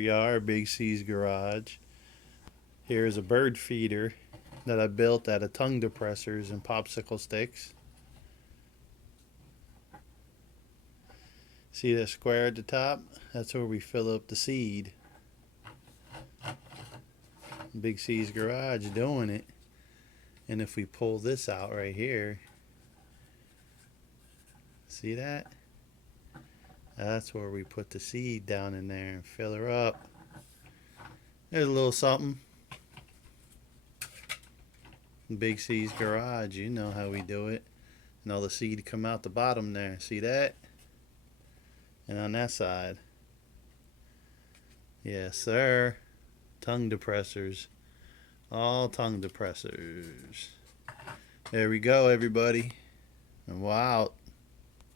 we are, Big C's garage. Here's a bird feeder that I built out of tongue depressors and popsicle sticks. See that square at the top? That's where we fill up the seed. Big C's garage doing it. And if we pull this out right here, see that? That's where we put the seed down in there and fill her up. There's a little something. Big C's garage, you know how we do it. And all the seed come out the bottom there. See that? And on that side. Yes, sir. Tongue depressors. All tongue depressors. There we go, everybody. And wow.